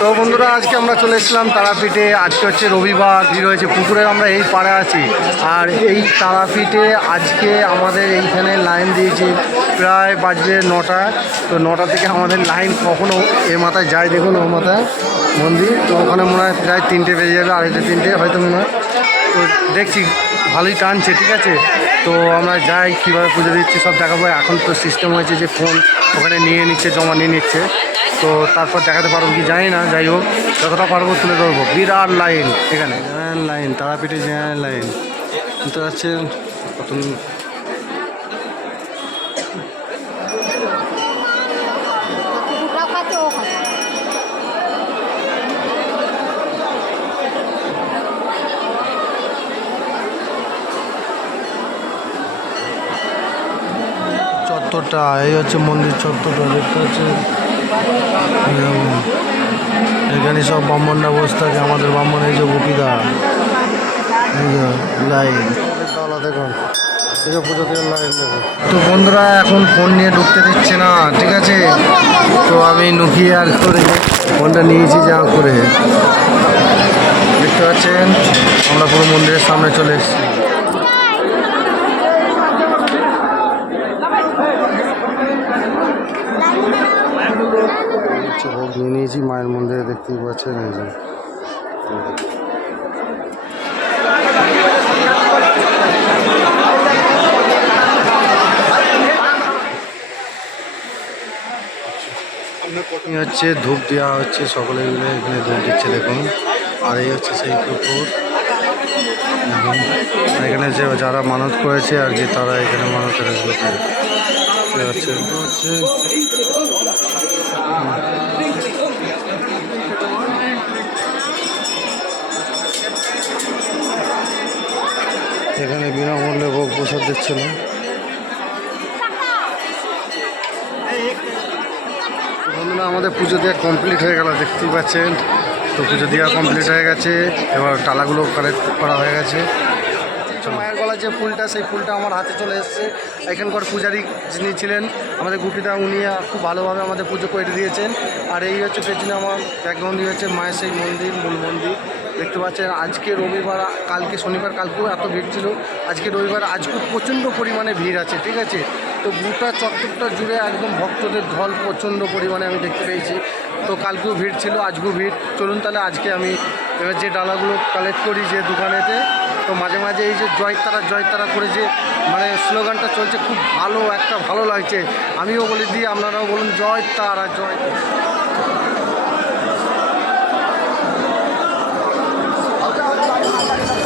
তো বন্ধুরা, আজকে আমরা চলে এসেছিলাম তারাপীঠে। আজকে হচ্ছে রবিবার, ভিড় হয়েছে পুকুরে আমরা এই পাড়ে আছি। আর এই তারাপীঠে আজকে আমাদের এইখানে লাইন দিয়েছে প্রায় বাজবে নটা। তো নটা থেকে আমাদের লাইন কখনো এ মাথায় যায়, দেখুন ও মাথায় মন্দির। তো ওখানে মনে হয় প্রায় তিনটে বেজে যাবে, আড়াইটে, তিনটে, হয়তো মনে হয়। তো দেখছি, ভালোই টানছে, ঠিক আছে? তো আমরা যাই, কীভাবে পুজো দিচ্ছি সব দেখাবো। এখন তো সিস্টেম হয়েছে যে ফোন ওখানে নিয়ে নিচ্ছে, জমা নিয়ে নিচ্ছে। তো তারপর দেখাতে পারব কি জানি না, যাই হোক। যতটা পারব তুলে ধরবো। বিরাট লাইন এখানে। লাইন তারাপীঠে লাইন তো আছে কত চত্বরটা, এই হচ্ছে মন্দির চত্বরটা, দেখতে এরকম। এখানে সব ব্রাহ্মণরা বসে থাকে আমাদের ব্রাহ্মণ এই যে গোপীদা লাইন এই যে পুজো লাইন। দেখুন তো বন্ধুরা, এখন ফোন নিয়ে ঢুকতে দিচ্ছে না, ঠিক আছে? তো আমি নুকিয়ে আর করে ফোনটা নিয়েছি যা করে। দেখতে পাচ্ছেন? আমরা পুরো মন্দিরের সামনে চলে এসেছি হচ্ছে ভোগ নিয়ে নিয়েছি, মায়ের মন্দিরে দেখতেই পাচ্ছেন এই যে। হচ্ছে ধূপ দেওয়া হচ্ছে, সকলে মিলে এখানে ধূপ দিচ্ছে দেখুন। আর এই হচ্ছে সেই পুকুর এখানে যে যারা মানত করেছে আর কি, তারা এখানে মানত রেখেছে এই হচ্ছে এখানে বিনামূল্যে ভোগ প্রসাদ দিচ্ছিল বন্ধুরা, আমাদের পুজো দেওয়া কমপ্লিট হয়ে গেল, দেখতেই পাচ্ছেন। তো পুজো দেওয়া কমপ্লিট হয়ে গেছে। এবার টালাগুলো কালেক্ট করা হয়ে গেছে। মায়ের গলা যে ফুলটা, সেই ফুলটা আমার হাতে চলে এসেছে। এখানকার পূজারি যিনি ছিলেন, আমাদের গুপিদা, উনি খুব ভালোভাবে আমাদের পুজো করে দিয়েছেন। আর এই হচ্ছে পেছনে আমার ব্যাকগ্রাউন্ড হচ্ছে মায়ের সেই মন্দির, মূল মন্দির। দেখতে পাচ্ছেন, আজকে রবিবার, কালকে শনিবার কালকেও এত ভিড় ছিল। আজকে রবিবার আজকেও প্রচণ্ড পরিমাণে ভিড় আছে, ঠিক আছে? তো গোটা চত্বরটা জুড়ে একদম ভক্তদের ঢল প্রচণ্ড পরিমাণে আমি দেখতে পেয়েছি। তো কালকেও ভিড় ছিল, আজকেও ভিড়। চলুন তাহলে আজকে আমি এবার যে ডালাগুলো কালেক্ট করি যে দোকানেতে, তো মাঝে মাঝে এই যে জয়তারা জয়তারা করে যে মানে স্লোগানটা চলছে, খুব ভালো একটা, ভালো লাগছে। আমিও বলে দিই, আপনারাও বলুন, জয় তারা, জয় Gracias.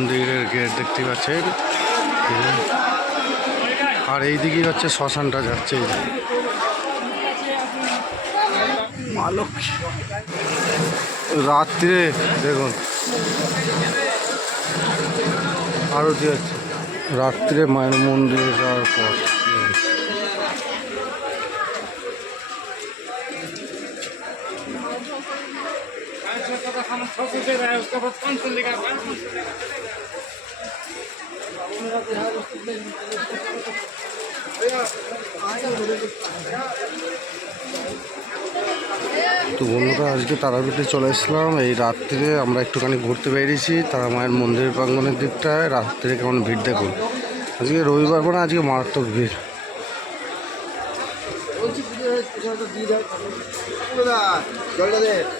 মন্দিরের গেট দেখতে পাচ্ছেন। আর এই দিকেই হচ্ছে শ্মশানটা যাচ্ছে। রাত্রে দেখুন। আরতি হচ্ছে। রাত্রে মায়ের মন্দিরে যাওয়ার পর। তো বন্ধুরা, আজকে তারাপীঠে চলে এসলাম এই রাত্রে আমরা একটুখানি ঘুরতে বেরিয়েছি তারা মায়ের মন্দির প্রাঙ্গনের দিকটায় রাত্রে কেমন ভিড় দেখুন। আজকে রবিবার মানে আজকে মারাত্মক ভিড়। হাতে নিতে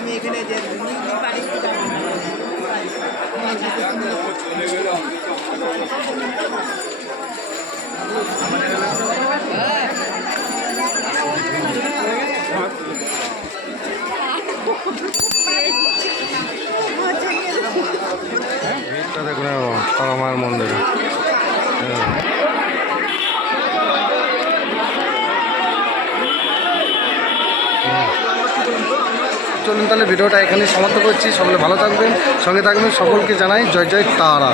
আমি এখানে যে বাড়ি ভিড়টা হ্যাঁ। চলুন তাহলে ভিডিওটা এখানে সমাপ্ত করছি। সকলে ভালো থাকবেন, সঙ্গে থাকবেন। সকলকে জানাই জয় জয় তারা।